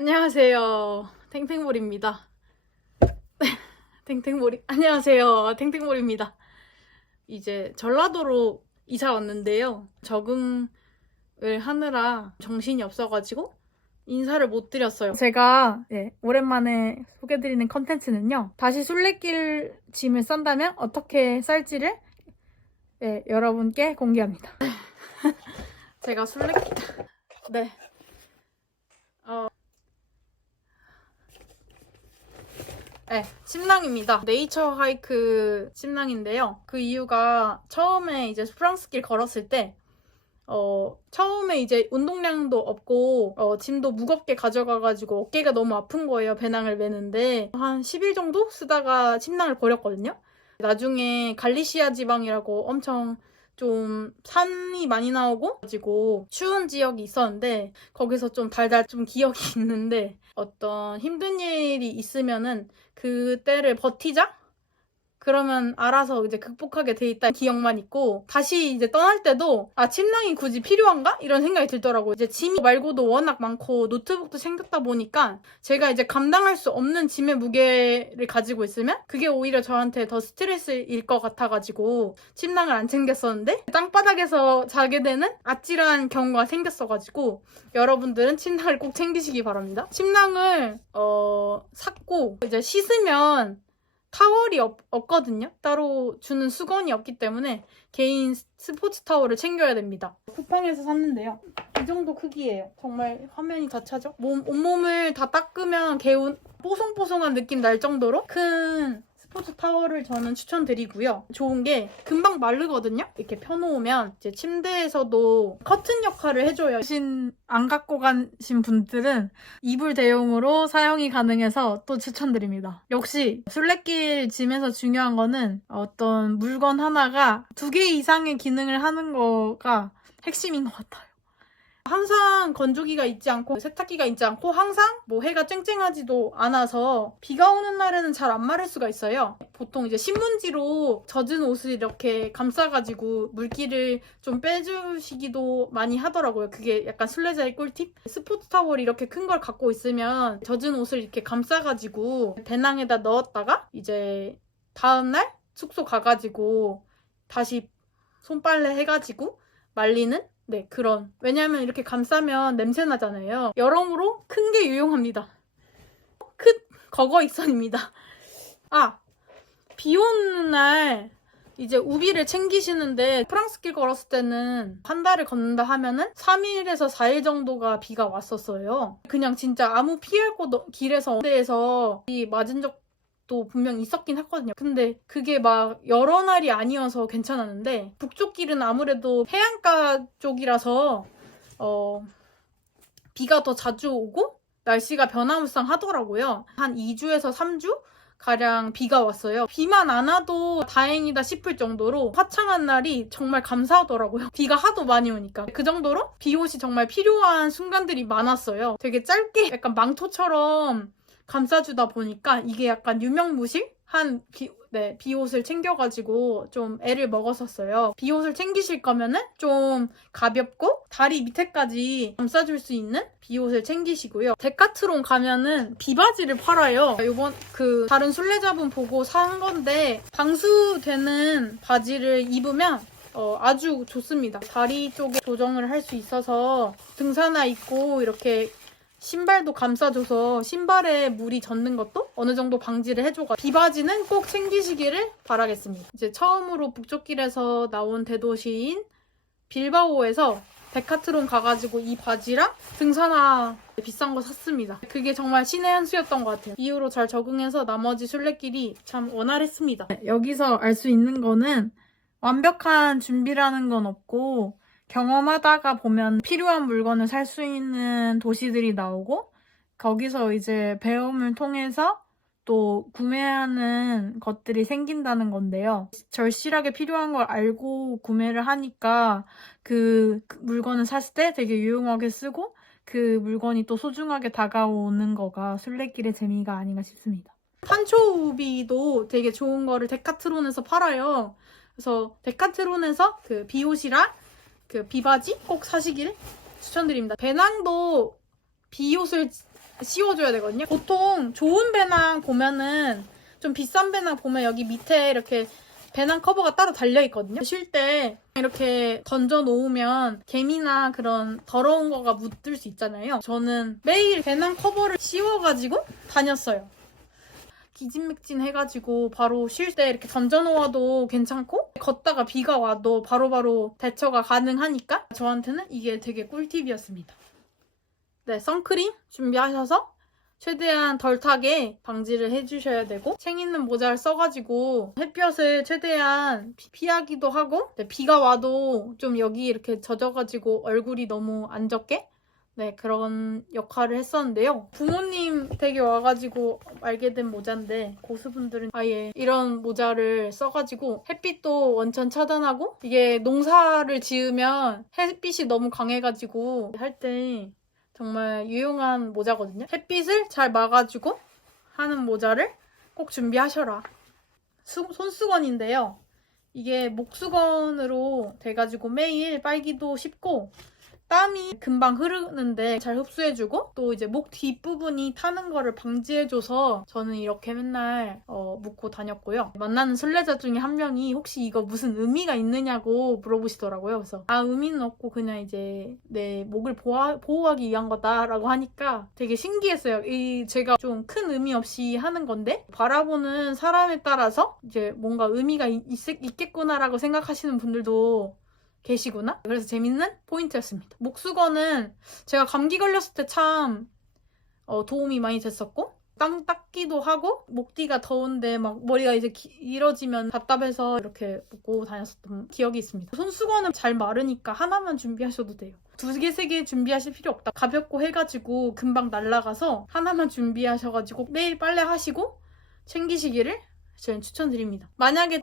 안녕하세요. 탱탱볼입니다. 탱탱볼이 안녕하세요. 탱탱볼입니다. 이제 전라도로 이사 왔는데요. 적응을 하느라 정신이 없어가지고 인사를 못 드렸어요. 제가 오랜만에 소개드리는 컨텐츠는요. 다시 순례길 짐을 싼다면 어떻게 쌀지를 여러분께 공개합니다. 제가 순례길 네. 네, 침낭입니다. 네이처 하이크 침낭인데요. 그 이유가 처음에 이제 프랑스길 걸었을 때 처음에 이제 운동량도 없고 짐도 무겁게 가져가가지고 어깨가 너무 아픈 거예요. 배낭을 메는데 한 10일 정도 쓰다가 침낭을 버렸거든요. 나중에 갈리시아 지방이라고 엄청 좀 산이 많이 나오고 가지고 추운 지역이 있었는데 거기서 좀 달달 좀 기억이 있는데 어떤 힘든 일이 있으면은 그때를 버티자? 그러면 알아서 이제 극복하게 돼 있다는 기억만 있고 다시 이제 떠날 때도 침낭이 굳이 필요한가? 이런 생각이 들더라고요. 이제 짐이 말고도 워낙 많고 노트북도 챙겼다 보니까 제가 이제 감당할 수 없는 짐의 무게를 가지고 있으면 그게 오히려 저한테 더 스트레스일 것 같아가지고 침낭을 안 챙겼었는데 땅바닥에서 자게 되는 아찔한 경우가 생겼어가지고 여러분들은 침낭을 꼭 챙기시기 바랍니다. 침낭을 샀고 이제 씻으면 타월이 없거든요. 따로 주는 수건이 없기 때문에 개인 스포츠 타월을 챙겨야 됩니다. 쿠팡에서 샀는데요. 이 정도 크기예요. 정말 화면이 다 차죠? 온몸을 다 닦으면 개운 뽀송뽀송한 느낌 날 정도로 큰 스포츠 타월을 저는 추천드리고요. 좋은 게 금방 마르거든요. 이렇게 펴놓으면 이제 침대에서도 커튼 역할을 해줘요. 안 갖고 가신 분들은 이불 대용으로 사용이 가능해서 또 추천드립니다. 역시 순례길 짐에서 중요한 거는 어떤 물건 하나가 2개 이상의 기능을 하는 거가 핵심인 것 같아요. 항상 건조기가 있지 않고 세탁기가 있지 않고 항상 뭐 해가 쨍쨍하지도 않아서 비가 오는 날에는 잘 안 마를 수가 있어요. 보통 이제 신문지로 젖은 옷을 이렇게 감싸가지고 물기를 좀 빼주시기도 많이 하더라고요. 그게 약간 순례자의 꿀팁? 스포츠 타월 이렇게 큰 걸 갖고 있으면 젖은 옷을 이렇게 감싸가지고 배낭에다 넣었다가 이제 다음날 숙소 가가지고 다시 손빨래 해가지고 말리는 그런. 왜냐면 이렇게 감싸면 냄새 나잖아요. 여러모로 큰 게 유용합니다. 거거익선입니다. 비 오는 날 이제 우비를 챙기시는데 프랑스길 걸었을 때는 한 달을 걷는다 하면은 3일에서 4일 정도가 비가 왔었어요. 그냥 진짜 아무 피할 곳 길에서 데에서 비 맞은 적도 분명 있었긴 했거든요. 근데 그게 막 여러 날이 아니어서 괜찮았는데 북쪽 길은 아무래도 해안가 쪽이라서 비가 더 자주 오고 날씨가 변화무쌍하더라고요. 한 2주에서 3주? 가량 비가 왔어요. 비만 안 와도 다행이다 싶을 정도로 화창한 날이 정말 감사하더라고요. 비가 하도 많이 오니까. 그 정도로 비옷이 정말 필요한 순간들이 많았어요. 되게 짧게 약간 망토처럼 감싸주다 보니까 이게 약간 유명무실한 비옷을 챙겨가지고 좀 애를 먹었었어요. 비옷을 챙기실 거면은 좀 가볍고 다리 밑에까지 감싸줄 수 있는 비옷을 챙기시고요. 데카트론 가면은 비바지를 팔아요. 요번 다른 순례자분 보고 산 건데 방수되는 바지를 입으면 아주 좋습니다. 다리 쪽에 조정을 할 수 있어서 등산화 입고 이렇게 신발도 감싸줘서 신발에 물이 젖는 것도 어느 정도 방지를 해줘가지고 비바지는 꼭 챙기시기를 바라겠습니다. 이제 처음으로 북쪽길에서 나온 대도시인 빌바오에서 데카트론 가가지고 이 바지랑 등산화 비싼 거 샀습니다. 그게 정말 신의 한 수였던 것 같아요. 이후로 잘 적응해서 나머지 순례길이 참 원활했습니다. 여기서 알 수 있는 거는 완벽한 준비라는 건 없고 경험하다가 보면 필요한 물건을 살 수 있는 도시들이 나오고 거기서 이제 배움을 통해서 또 구매하는 것들이 생긴다는 건데요. 절실하게 필요한 걸 알고 구매를 하니까 그 물건을 샀을 때 되게 유용하게 쓰고 그 물건이 또 소중하게 다가오는 거가 순례길의 재미가 아닌가 싶습니다. 판초우비도 되게 좋은 거를 데카트론에서 팔아요. 그래서 데카트론에서 그 비옷이랑 그 비바지 꼭 사시길 추천드립니다. 배낭도 비옷을 씌워줘야 되거든요. 보통 좋은 배낭 보면은 좀 비싼 배낭 보면 여기 밑에 이렇게 배낭 커버가 따로 달려있거든요. 쉴 때 이렇게 던져 놓으면 개미나 그런 더러운 거가 묻을 수 있잖아요. 저는 매일 배낭 커버를 씌워가지고 다녔어요. 기진맥진 해가지고 바로 쉴 때 이렇게 던져 놓아도 괜찮고 걷다가 비가 와도 바로바로 대처가 가능하니까 저한테는 이게 되게 꿀팁이었습니다. 네, 선크림 준비하셔서 최대한 덜 타게 방지를 해주셔야 되고 책 있는 모자를 써가지고 햇볕을 최대한 피하기도 하고 네, 비가 와도 좀 여기 이렇게 젖어가지고 얼굴이 너무 안 젖게 네, 그런 역할을 했었는데요. 부모님 댁에 와가지고 알게 된 모자인데 고수분들은 아예 이런 모자를 써가지고 햇빛도 원천 차단하고 이게 농사를 지으면 햇빛이 너무 강해가지고 할 때 정말 유용한 모자거든요. 햇빛을 잘 막아주고 하는 모자를 꼭 준비하셔라. 손수건인데요. 이게 목수건으로 돼가지고 매일 빨기도 쉽고 땀이 금방 흐르는데 잘 흡수해주고 또 이제 목 뒷부분이 타는 거를 방지해줘서 저는 이렇게 맨날 묶고 다녔고요. 만나는 순례자 중에 한 명이 혹시 이거 무슨 의미가 있느냐고 물어보시더라고요. 그래서 의미는 없고 그냥 이제 내 목을 보호하기 위한 거다라고 하니까 되게 신기했어요. 제가 좀 큰 의미 없이 하는 건데 바라보는 사람에 따라서 이제 뭔가 의미가 있겠구나라고 생각하시는 분들도 계시구나? 그래서 재밌는 포인트였습니다. 목수건은 제가 감기 걸렸을 때 참 도움이 많이 됐었고 땀 닦기도 하고 목뒤가 더운데 막 머리가 이제 길어지면 답답해서 이렇게 묶고 다녔었던 기억이 있습니다. 손수건은 잘 마르니까 하나만 준비하셔도 돼요. 2개, 3개 준비하실 필요 없다. 가볍고 해가지고 금방 날아가서 하나만 준비하셔가지고 매일 빨래하시고 챙기시기를 저는 추천드립니다. 만약에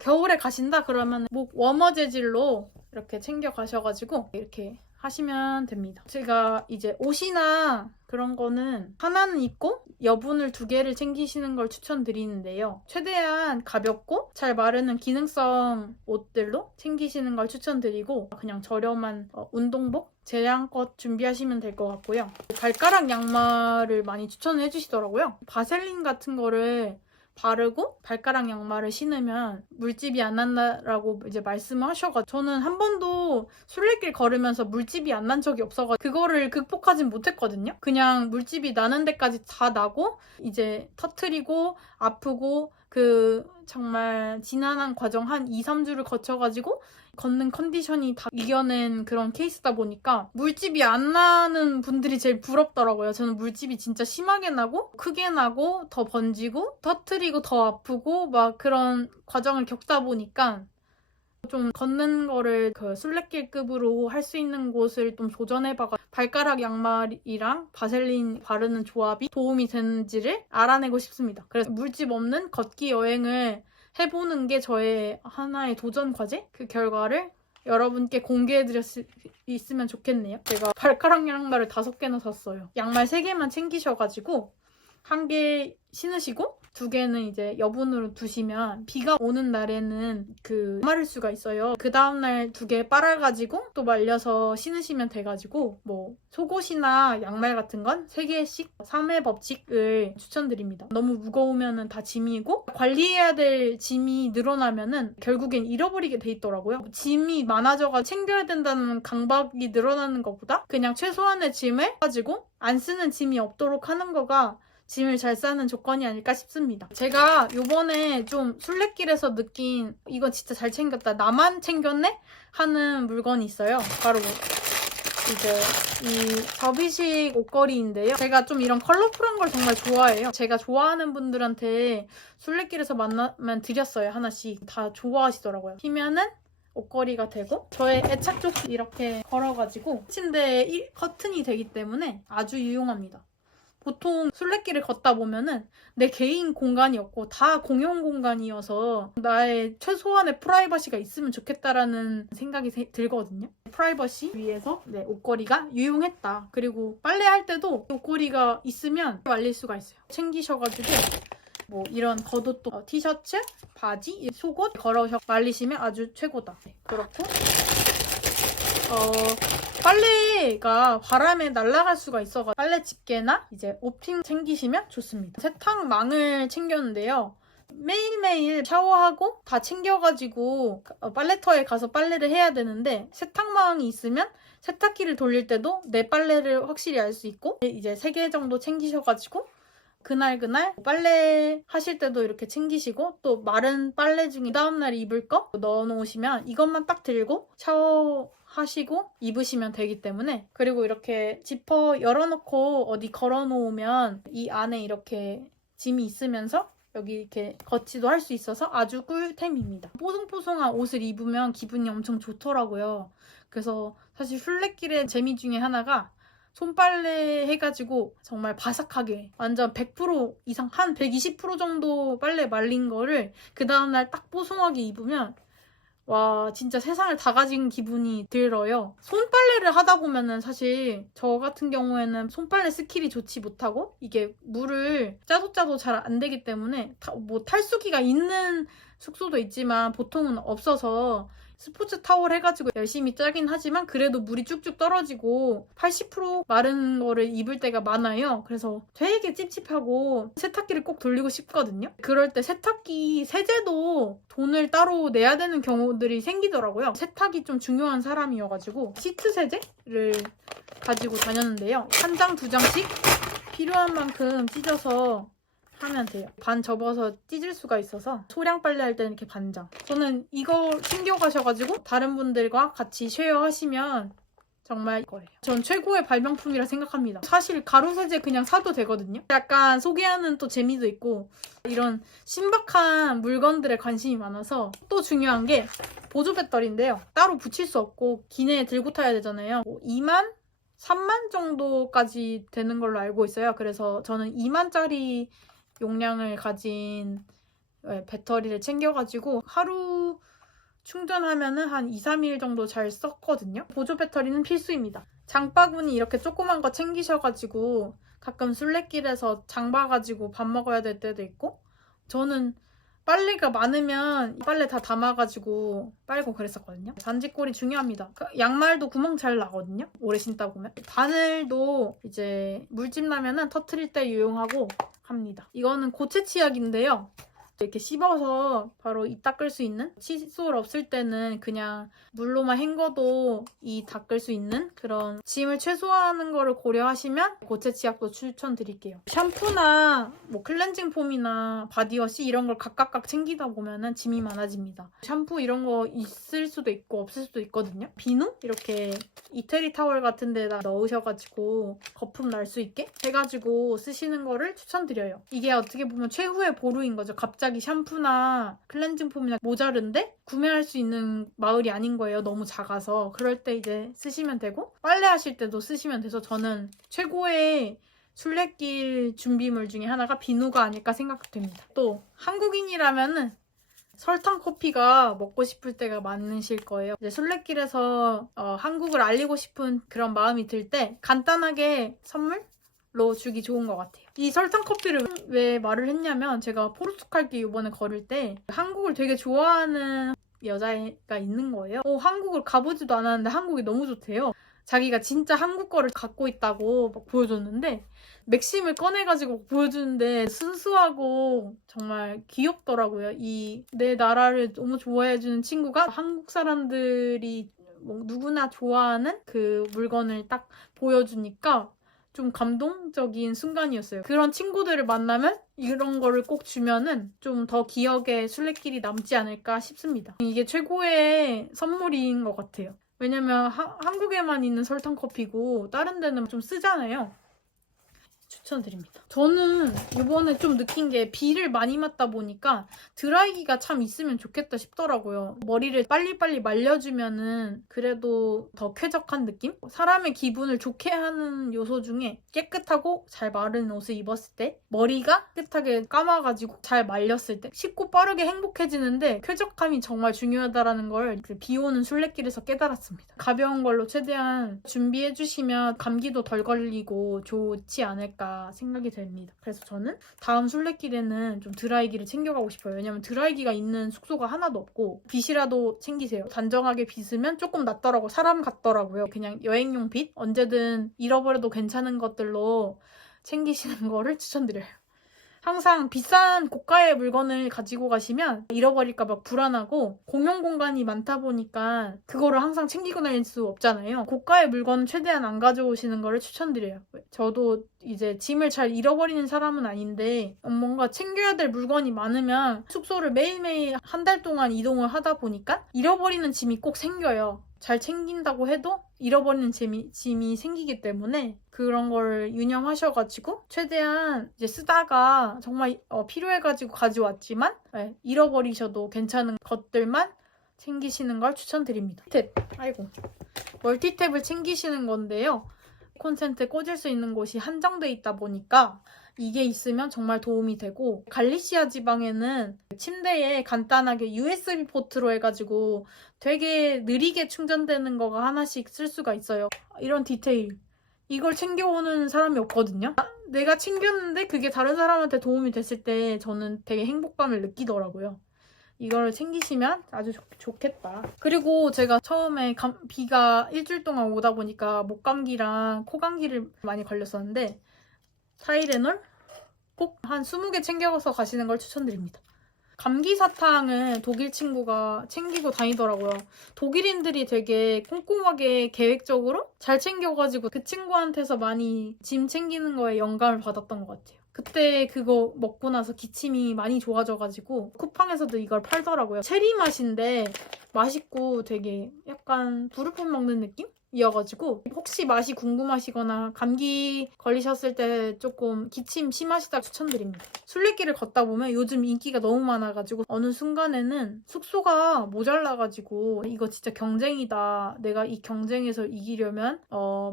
겨울에 가신다 그러면 목 워머 재질로 이렇게 챙겨 가셔가지고 이렇게 하시면 됩니다. 제가 이제 옷이나 그런 거는 하나는 입고 여분을 2개를 챙기시는 걸 추천드리는데요. 최대한 가볍고 잘 마르는 기능성 옷들로 챙기시는 걸 추천드리고 그냥 저렴한 운동복 재량껏 준비하시면 될 것 같고요. 발가락 양말을 많이 추천해 주시더라고요. 바셀린 같은 거를 바르고 발가락 양말을 신으면 물집이 안 난다라고 이제 말씀을 하셔가지고 저는 한 번도 순례길 걸으면서 물집이 안 난 적이 없어가지고 그거를 극복하진 못했거든요. 그냥 물집이 나는 데까지 다 나고 이제 터트리고 아프고 정말 지난한 과정 한 2, 3주를 거쳐가지고 걷는 컨디션이 다 이겨낸 그런 케이스다 보니까 물집이 안 나는 분들이 제일 부럽더라고요. 저는 물집이 진짜 심하게 나고 크게 나고 더 번지고 터트리고 더 아프고 막 그런 과정을 겪다 보니까 좀 걷는 거를 순례길급으로 할 수 있는 곳을 좀 도전해봐가 발가락 양말이랑 바셀린 바르는 조합이 도움이 되는지를 알아내고 싶습니다. 그래서 물집 없는 걷기 여행을 해보는 게 저의 하나의 도전 과제? 그 결과를 여러분께 공개해드릴 수 있으면 좋겠네요. 제가 발가락 양말을 5개나 샀어요. 양말 3개만 챙기셔가지고 1개 신으시고 2개는 이제 여분으로 두시면 비가 오는 날에는 마를 수가 있어요. 그 다음날 2개 빨아가지고 또 말려서 신으시면 돼가지고 뭐 속옷이나 양말 같은 건 3개씩 3회 법칙을 추천드립니다. 너무 무거우면 다 짐이고 관리해야 될 짐이 늘어나면은 결국엔 잃어버리게 돼 있더라고요. 짐이 많아져가 챙겨야 된다는 강박이 늘어나는 것보다 그냥 최소한의 짐을 가지고 안 쓰는 짐이 없도록 하는 거가 짐을 잘 싸는 조건이 아닐까 싶습니다. 제가 요번에 좀 순례길에서 느낀 이건 진짜 잘 챙겼다, 나만 챙겼네? 하는 물건이 있어요. 바로 이제 이 접이식 옷걸이인데요. 제가 좀 이런 컬러풀한 걸 정말 좋아해요. 제가 좋아하는 분들한테 순례길에서 만나면 드렸어요. 하나씩. 다 좋아하시더라고요. 피면은 옷걸이가 되고 저의 애착조끼 이렇게 걸어가지고 침대에 커튼이 되기 때문에 아주 유용합니다. 보통 순례길을 걷다 보면은 내 개인 공간이 없고 다 공용 공간이어서 나의 최소한의 프라이버시가 있으면 좋겠다라는 생각이 들거든요. 프라이버시 위해서 옷걸이가 유용했다. 그리고 빨래할 때도 옷걸이가 있으면 말릴 수가 있어요. 챙기셔가지고 뭐 이런 겉옷도 티셔츠, 바지, 속옷 걸어서 말리시면 아주 최고다. 그렇고 빨래가 바람에 날아갈 수가 있어서 빨래 집게나 이제 옷핀 챙기시면 좋습니다. 세탁망을 챙겼는데요. 매일매일 샤워하고 다 챙겨가지고 빨래터에 가서 빨래를 해야 되는데 세탁망이 있으면 세탁기를 돌릴 때도 내 빨래를 확실히 알 수 있고 이제 3개 정도 챙기셔가지고 그날 빨래 하실 때도 이렇게 챙기시고 또 마른 빨래 중에 다음날 입을 거 넣어놓으시면 이것만 딱 들고 샤워하시고 입으시면 되기 때문에 그리고 이렇게 지퍼 열어놓고 어디 걸어놓으면 이 안에 이렇게 짐이 있으면서 여기 이렇게 거치도 할 수 있어서 아주 꿀템입니다. 뽀송뽀송한 옷을 입으면 기분이 엄청 좋더라고요. 그래서 사실 술래길의 재미 중에 하나가 손빨래 해가지고 정말 바삭하게 완전 100% 이상 한 120% 정도 빨래 말린 거를 그 다음날 딱 뽀송하게 입으면 와 진짜 세상을 다 가진 기분이 들어요. 손빨래를 하다 보면은 사실 저 같은 경우에는 손빨래 스킬이 좋지 못하고 이게 물을 짜도 잘 안 되기 때문에 뭐 탈수기가 있는 숙소도 있지만 보통은 없어서 스포츠 타월 해가지고 열심히 짜긴 하지만 그래도 물이 쭉쭉 떨어지고 80% 마른 거를 입을 때가 많아요. 그래서 되게 찝찝하고 세탁기를 꼭 돌리고 싶거든요. 그럴 때 세탁기 세제도 돈을 따로 내야 되는 경우들이 생기더라고요. 세탁이 좀 중요한 사람이어가지고 시트 세제를 가지고 다녔는데요. 한 장, 2장씩 필요한 만큼 찢어서 하면 돼요. 반 접어서 찢을 수가 있어서 소량 빨래 할 때는 이렇게 반장. 저는 이거 챙겨가셔가지고 다른 분들과 같이 쉐어하시면 정말 이거예요. 전 최고의 발명품이라 생각합니다. 사실 가루 세제 그냥 사도 되거든요. 약간 소개하는 또 재미도 있고 이런 신박한 물건들에 관심이 많아서 또 중요한 게 보조 배터리인데요. 따로 붙일 수 없고 기내에 들고 타야 되잖아요. 2만? 3만 정도까지 되는 걸로 알고 있어요. 그래서 저는 2만짜리 용량을 가진 배터리를 챙겨가지고 하루 충전하면은 한 2, 3일 정도 잘 썼거든요. 보조 배터리는 필수입니다. 장바구니 이렇게 조그만 거 챙기셔가지고 가끔 술래길에서 장 봐가지고 밥 먹어야 될 때도 있고 저는 빨래가 많으면 빨래 다 담아가지고 빨고 그랬었거든요. 반지꼴이 중요합니다. 양말도 구멍 잘 나거든요. 오래 신다 보면. 바늘도 이제 물집 나면은 터트릴 때 유용하고 합니다. 이거는 고체 치약인데요. 이렇게 씹어서 바로 이 닦을 수 있는 칫솔 없을 때는 그냥 물로만 헹궈도 이 닦을 수 있는 그런 짐을 최소화하는 거를 고려하시면 고체 치약도 추천드릴게요. 샴푸나 뭐 클렌징 폼이나 바디워시 이런 걸 각각 챙기다 보면은 짐이 많아집니다. 샴푸 이런 거 있을 수도 있고 없을 수도 있거든요. 비누 이렇게 이태리 타월 같은 데다 넣으셔가지고 거품 날 수 있게 해가지고 쓰시는 거를 추천드려요. 이게 어떻게 보면 최후의 보루인 거죠. 갑자기 샴푸나 클렌징 폼이나 모자른데 구매할 수 있는 마을이 아닌 거예요. 너무 작아서. 그럴 때 이제 쓰시면 되고 빨래하실 때도 쓰시면 돼서 저는 최고의 술래길 준비물 중에 하나가 비누가 아닐까 생각됩니다. 또 한국인이라면은 설탕 커피가 먹고 싶을 때가 많으실 거예요. 이제 술래길에서 한국을 알리고 싶은 그런 마음이 들 때 간단하게 선물로 주기 좋은 것 같아요. 이 설탕 커피를 왜 말을 했냐면 제가 포르투갈길 이번에 걸을 때 한국을 되게 좋아하는 여자애가 있는 거예요. 한국을 가보지도 않았는데 한국이 너무 좋대요. 자기가 진짜 한국 거를 갖고 있다고 막 보여줬는데 맥심을 꺼내가지고 보여주는데 순수하고 정말 귀엽더라고요. 이 내 나라를 너무 좋아해주는 친구가 한국 사람들이 뭐 누구나 좋아하는 그 물건을 딱 보여주니까 좀 감동적인 순간이었어요. 그런 친구들을 만나면 이런 거를 꼭 주면은 좀 더 기억에 술래길이 남지 않을까 싶습니다. 이게 최고의 선물인 것 같아요. 왜냐면 한국에만 있는 설탕 커피고 다른 데는 좀 쓰잖아요. 추천드립니다. 저는 이번에 좀 느낀 게 비를 많이 맞다 보니까 드라이기가 참 있으면 좋겠다 싶더라고요. 머리를 빨리빨리 말려주면은 그래도 더 쾌적한 느낌? 사람의 기분을 좋게 하는 요소 중에 깨끗하고 잘 마른 옷을 입었을 때 머리가 깨끗하게 감아가지고 잘 말렸을 때 쉽고 빠르게 행복해지는데 쾌적함이 정말 중요하다는 걸 비 오는 술래길에서 깨달았습니다. 가벼운 걸로 최대한 준비해주시면 감기도 덜 걸리고 좋지 않을까 않을까 생각이 됩니다. 그래서 저는 다음 순례길에는 좀 드라이기를 챙겨가고 싶어요. 왜냐면 드라이기가 있는 숙소가 하나도 없고 빗이라도 챙기세요. 단정하게 빗으면 조금 낫더라고. 사람 같더라고요. 그냥 여행용 빗? 언제든 잃어버려도 괜찮은 것들로 챙기시는 거를 추천드려요. 항상 비싼 고가의 물건을 가지고 가시면 잃어버릴까봐 불안하고 공용 공간이 많다 보니까 그거를 항상 챙기고 다닐 수 없잖아요. 고가의 물건은 최대한 안 가져오시는 거를 추천드려요. 저도 이제 짐을 잘 잃어버리는 사람은 아닌데 뭔가 챙겨야 될 물건이 많으면 숙소를 매일매일 한 달 동안 이동을 하다 보니까 잃어버리는 짐이 꼭 생겨요. 잘 챙긴다고 해도 잃어버리는 짐이 생기기 때문에 그런 걸 유념하셔가지고 최대한 이제 쓰다가 정말 필요해가지고 가져왔지만 잃어버리셔도 괜찮은 것들만 챙기시는 걸 추천드립니다. 멀티탭을 챙기시는 건데요. 콘센트에 꽂을 수 있는 곳이 한정돼 있다 보니까 이게 있으면 정말 도움이 되고 갈리시아 지방에는 침대에 간단하게 USB 포트로 해가지고 되게 느리게 충전되는 거가 하나씩 쓸 수가 있어요. 이런 디테일. 이걸 챙겨오는 사람이 없거든요. 내가 챙겼는데 그게 다른 사람한테 도움이 됐을 때 저는 되게 행복감을 느끼더라고요. 이걸 챙기시면 아주 좋겠다. 그리고 제가 처음에 비가 일주일 동안 오다 보니까 목감기랑 코감기를 많이 걸렸었는데 타이레놀 꼭 한 20개 챙겨서 가시는 걸 추천드립니다. 감기 사탕을 독일 친구가 챙기고 다니더라고요. 독일인들이 되게 꼼꼼하게 계획적으로 잘 챙겨가지고 그 친구한테서 많이 짐 챙기는 거에 영감을 받았던 것 같아요. 그때 그거 먹고 나서 기침이 많이 좋아져가지고 쿠팡에서도 이걸 팔더라고요. 체리 맛인데 맛있고 되게 약간 부르품 먹는 느낌? 이어가지고 혹시 맛이 궁금하시거나 감기 걸리셨을 때 조금 기침 심하시다 추천드립니다. 순례길을 걷다 보면 요즘 인기가 너무 많아가지고 어느 순간에는 숙소가 모자라가지고 이거 진짜 경쟁이다. 내가 이 경쟁에서 이기려면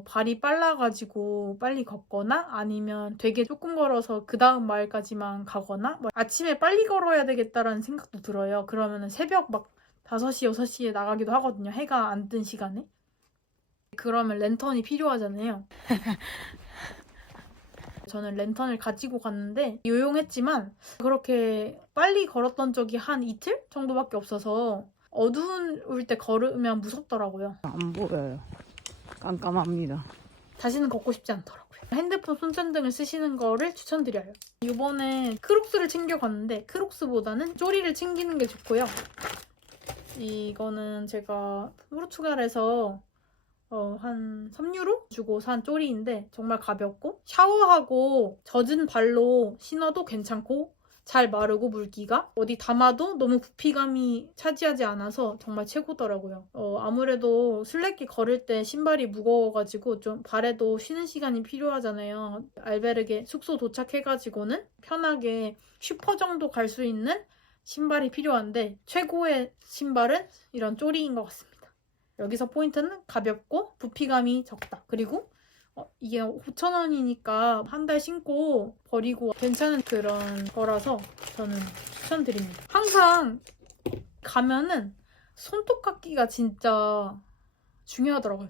발이 빨라가지고 빨리 걷거나 아니면 되게 조금 걸어서 그 다음 마을까지만 가거나 아침에 빨리 걸어야 되겠다라는 생각도 들어요. 그러면 새벽 막 5시, 6시에 나가기도 하거든요. 해가 안 뜬 시간에. 그러면 랜턴이 필요하잖아요. 저는 랜턴을 가지고 갔는데 유용했지만 그렇게 빨리 걸었던 적이 한 이틀 정도밖에 없어서 어두울 때 걸으면 무섭더라고요. 안 보여요. 깜깜합니다. 다시는 걷고 싶지 않더라고요. 핸드폰 손전등을 쓰시는 거를 추천드려요. 이번에 크록스를 챙겨갔는데 크록스보다는 쪼리를 챙기는 게 좋고요. 이거는 제가 포르투갈에서 한 3유로 주고 산 쪼리인데 정말 가볍고 샤워하고 젖은 발로 신어도 괜찮고 잘 마르고 물기가 어디 담아도 너무 부피감이 차지하지 않아서 정말 최고더라고요. 아무래도 순례길 걸을 때 신발이 무거워가지고 좀 발에도 쉬는 시간이 필요하잖아요. 알베르게 숙소 도착해가지고는 편하게 슈퍼 정도 갈 수 있는 신발이 필요한데 최고의 신발은 이런 쪼리인 것 같습니다. 여기서 포인트는 가볍고 부피감이 적다. 그리고 이게 5,000원이니까 한 달 신고 버리고 괜찮은 그런 거라서 저는 추천드립니다. 항상 가면은 손톱 깎기가 진짜 중요하더라고요.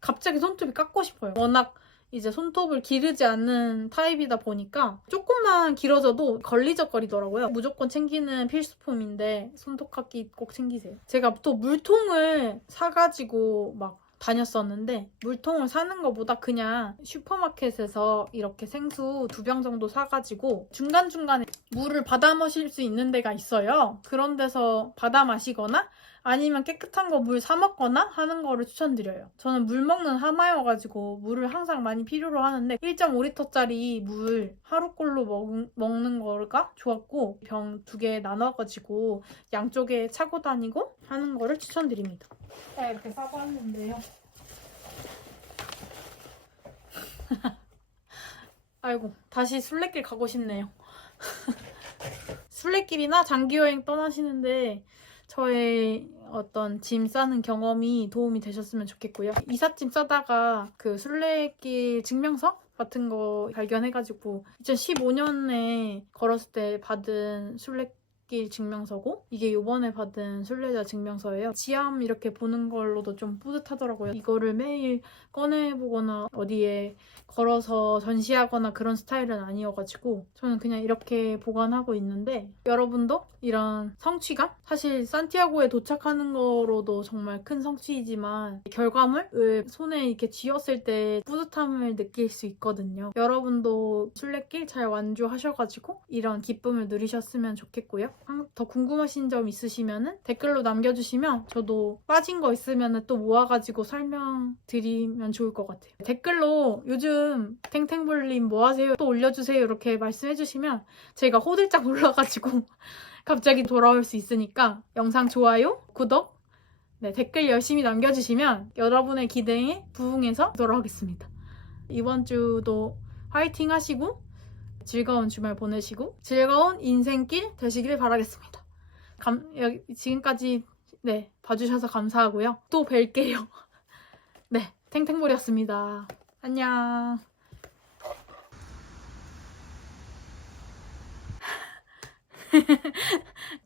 갑자기 손톱이 깎고 싶어요. 워낙 이제 손톱을 기르지 않는 타입이다 보니까 조금만 길어져도 걸리적거리더라고요. 무조건 챙기는 필수품인데 손톱깎이 꼭 챙기세요. 제가 또 물통을 사가지고 막 다녔었는데 물통을 사는 것보다 그냥 슈퍼마켓에서 이렇게 생수 2병 정도 사가지고 중간중간에 물을 받아 마실 수 있는 데가 있어요. 그런 데서 받아 마시거나 아니면 깨끗한 거 물 사 먹거나 하는 거를 추천드려요. 저는 물 먹는 하마여가지고 물을 항상 많이 필요로 하는데 1.5리터짜리 물 하루꼴로 먹는 거가 좋았고 병 2개 나눠가지고 양쪽에 차고 다니고 하는 거를 추천드립니다. 이렇게 사봤는데요. 아이고 다시 순례길 가고 싶네요. 순례길이나 장기여행 떠나시는데 저의 어떤 짐 싸는 경험이 도움이 되셨으면 좋겠고요. 이삿짐 싸다가 그 순례길 증명서 같은 거 발견해가지고 2015년에 걸었을 때 받은 순례 출래길 증명서고 이게 요번에 받은 순례자 증명서예요. 지암 이렇게 보는 걸로도 좀 뿌듯하더라고요. 이거를 매일 꺼내보거나 어디에 걸어서 전시하거나 그런 스타일은 아니어가지고 저는 그냥 이렇게 보관하고 있는데 여러분도 이런 성취감? 사실 산티아고에 도착하는 거로도 정말 큰 성취이지만 결과물을 손에 이렇게 쥐었을 때 뿌듯함을 느낄 수 있거든요. 여러분도 순례길 잘 완주하셔가지고 이런 기쁨을 누리셨으면 좋겠고요. 더 궁금하신 점 있으시면 댓글로 남겨주시면 저도 빠진 거 있으면 또 모아가지고 설명드리면 좋을 것 같아요. 댓글로 요즘 탱탱볼님 뭐 하세요? 또 올려주세요 이렇게 말씀해주시면 제가 호들짝 놀라가지고 갑자기 돌아올 수 있으니까 영상 좋아요, 구독, 댓글 열심히 남겨주시면 여러분의 기대에 부응해서 돌아오겠습니다. 이번 주도 화이팅 하시고 즐거운 주말 보내시고 즐거운 인생길 되시길 바라겠습니다. 지금까지 봐주셔서 감사하고요. 또 뵐게요. 탱탱볼이었습니다. 안녕.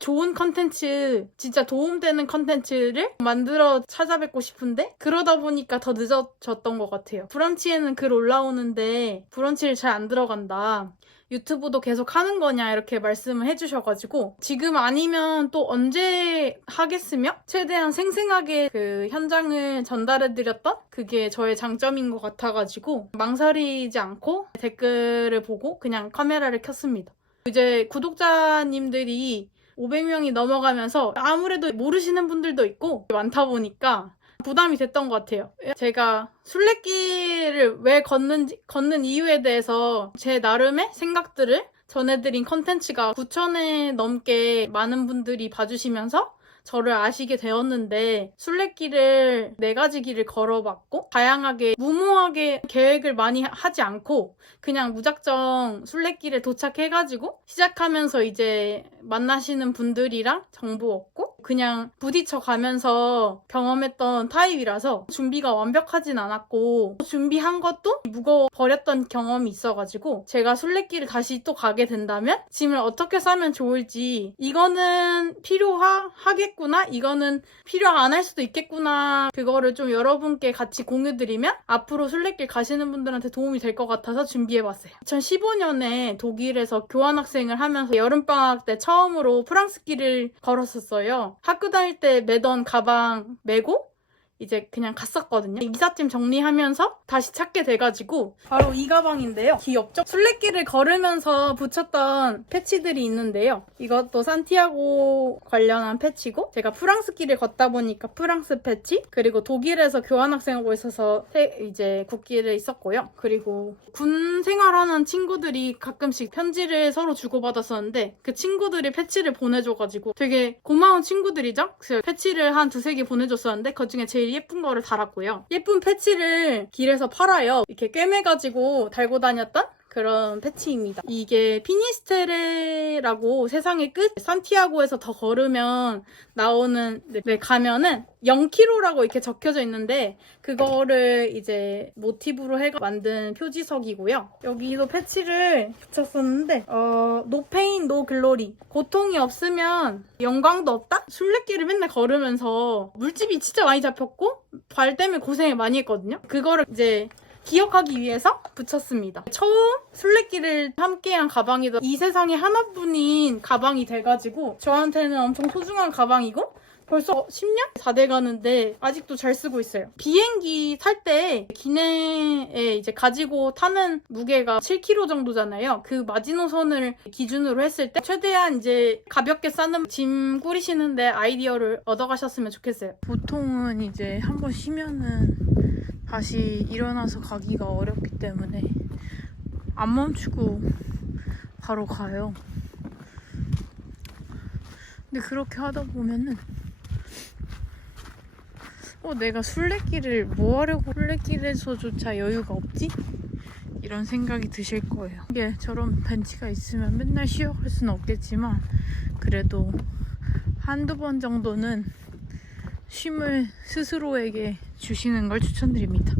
좋은 컨텐츠, 진짜 도움되는 컨텐츠를 만들어 찾아뵙고 싶은데 그러다 보니까 더 늦어졌던 것 같아요. 브런치에는 글 올라오는데 브런치를 잘 안 들어간다. 유튜브도 계속 하는 거냐 이렇게 말씀을 해주셔가지고 지금 아니면 또 언제 하겠으며 최대한 생생하게 그 현장을 전달해드렸던 그게 저의 장점인 것 같아가지고 망설이지 않고 댓글을 보고 그냥 카메라를 켰습니다. 이제 구독자님들이 500명이 넘어가면서 아무래도 모르시는 분들도 있고 많다 보니까 부담이 됐던 것 같아요. 제가 순례길을 왜 걷는 이유에 대해서 제 나름의 생각들을 전해드린 컨텐츠가 9,000회 넘게 많은 분들이 봐주시면서 저를 아시게 되었는데 순례길을 4가지 길을 걸어봤고 다양하게 무모하게 계획을 많이 하지 않고 그냥 무작정 순례길에 도착해가지고 시작하면서 이제 만나시는 분들이랑 정보 얻고 그냥 부딪혀 가면서 경험했던 타입이라서 준비가 완벽하진 않았고 준비한 것도 무거워 버렸던 경험이 있어가지고 제가 순례길을 다시 또 가게 된다면 짐을 어떻게 싸면 좋을지 이거는 필요하겠구나 이거는 필요 안 할 수도 있겠구나 그거를 좀 여러분께 같이 공유드리면 앞으로 순례길 가시는 분들한테 도움이 될 것 같아서 준비해봤어요. 2015년에 독일에서 교환학생을 하면서 여름방학 때 처음으로 프랑스길을 걸었었어요. 학교 다닐 때 매던 가방 메고 이제 그냥 갔었거든요. 이삿짐 정리하면서 다시 찾게 돼가지고 바로 이 가방인데요. 귀엽죠? 순례길을 걸으면서 붙였던 패치들이 있는데요. 이것도 산티아고 관련한 패치고 제가 프랑스길을 걷다 보니까 프랑스 패치 그리고 독일에서 교환학생하고 있어서 이제 국길에 있었고요. 그리고 군 생활하는 친구들이 가끔씩 편지를 서로 주고받았었는데 그 친구들이 패치를 보내줘가지고 되게 고마운 친구들이죠? 그래서 패치를 한 2-3개 보내줬었는데 그중에 제일 예쁜 거를 달았고요. 예쁜 패치를 길에서 팔아요. 이렇게 꿰매가지고 달고 다녔던 그런 패치입니다. 이게 피니스테레라고 세상의 끝 산티아고에서 더 걸으면 나오는 가면은 0km라고 이렇게 적혀져 있는데 그거를 이제 모티브로 해서 만든 표지석이고요. 여기도 패치를 붙였었는데 No pain, no glory. 고통이 없으면 영광도 없다? 순례길을 맨날 걸으면서 물집이 진짜 많이 잡혔고 발 때문에 고생을 많이 했거든요. 그거를 이제 기억하기 위해서 붙였습니다. 처음 순례길을 함께한 가방이다. 이 세상에 하나뿐인 가방이 돼가지고 저한테는 엄청 소중한 가방이고 벌써 10년? 다 돼가는데 아직도 잘 쓰고 있어요. 비행기 탈 때 기내에 이제 가지고 타는 무게가 7kg 정도잖아요. 그 마지노선을 기준으로 했을 때 최대한 이제 가볍게 싸는 짐 꾸리시는데 아이디어를 얻어가셨으면 좋겠어요. 보통은 이제 한번 쉬면은 다시 일어나서 가기가 어렵기 때문에 안 멈추고 바로 가요. 근데 그렇게 하다 보면은 내가 순례길을 뭐 하려고 순례길에서조차 여유가 없지? 이런 생각이 드실 거예요. 이게 저런 벤치가 있으면 맨날 쉬어갈 수는 없겠지만 그래도 한두 번 정도는 쉼을 스스로에게 주시는 걸 추천드립니다.